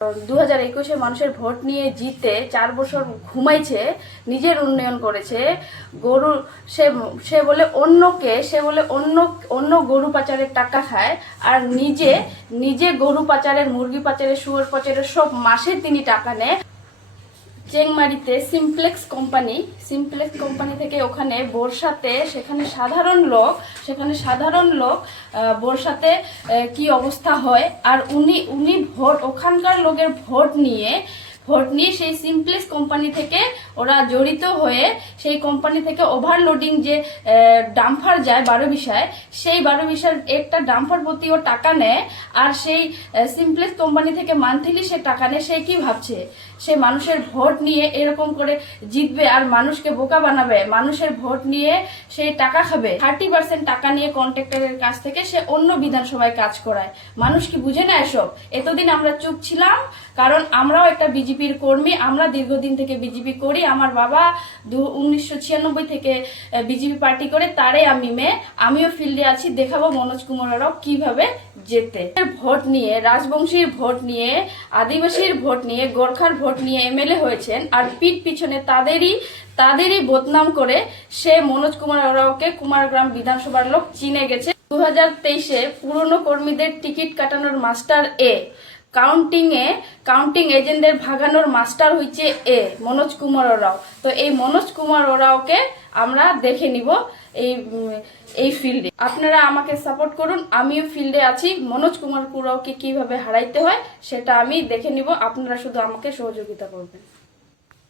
2021-এ মানুষের ভোট নিয়ে জিতে 4 বছর ঘুমাইছে, নিজের উন্নয়ন করেছে। গরু সে বলে অন্য গরু পাচারের টাকা খায়, আর নিজে গরু পাচারের, মুরগি পাচারের, শুয়োর পাচারের সব মাসে তিনি টাকা নেয়। চেংমারিতে সিমপ্লেক্স কোম্পানি থেকে ওখানে বর্ষাতে সেখানে সাধারণ লোক বর্ষাতে কি অবস্থা হয়। আর উনি ওখানকার লোকের ভোট নিয়ে সেই সিমপ্লেক্স কোম্পানি থেকে ওরা জড়িত হয়ে সেই কোম্পানি থেকে ওভারলোডিং যে ডাম্পার যায় 12 সেই 12 একটা ডাম্পার প্রতি ও টাকা নেয়। আর সেই সিমপ্লেক্স কোম্পানি থেকে মান্থলি সে টাকা নেয়। সে কি ভাবছে সে মানুষের ভোট নিয়ে এরকম করে জিতবে আর মানুষকে বোকা বানাবে? মানুষের ভোট নিয়ে সে টাকা খাবে। 30% টাকা নিয়ে কন্ট্রাক্টরের কাছ থেকে সে অন্য বিধানসভায় কাজ করায়। মানুষ কি বুঝে না এসব? এতদিন আমরা চুপ ছিলাম, কারণ আমরাও একটা বিজেপির কর্মী, আমরা দীর্ঘদিন থেকে বিজেপি করি। আমার বাবা 1996 থেকে বিজেপি পার্টি করে, তারে আমিও ফিল্ডে আছি। দেখাবো মনোজ কুমার রাও কিভাবে জেতে। ভোট নিয়ে, রাজবংশীর ভোট নিয়ে, আদিবাসীর ভোট নিয়ে, গোর্খার ভোট নিয়ে এমএলএ হয়েছেন, আর পিঠ পিছনে তাদেরই বদনাম করে সে মনোজ কুমার রাওকে কুমারগ্রাম বিধানসভার লোক চিনে গেছে। 2023-এ পুরনো কর্মীদের টিকিট কাটানোর মাস্টার এ, কাউন্টিং এজেন্টদের ভাগানোর মাস্টার হচ্ছে এ, মনোজ কুমার রাও। তো এই মনোজ কুমার রাওকে আমরা দেখে নিব এই ফিল্ডে। আপনারা আমাকে সাপোর্ট করুন, আমিও ফিল্ডে আছি। মনোজ কুমার রাওকে কিভাবে হারাইতে হয় সেটা আমি দেখে নিব, আপনারা শুধু আমাকে সহযোগিতা করবেন।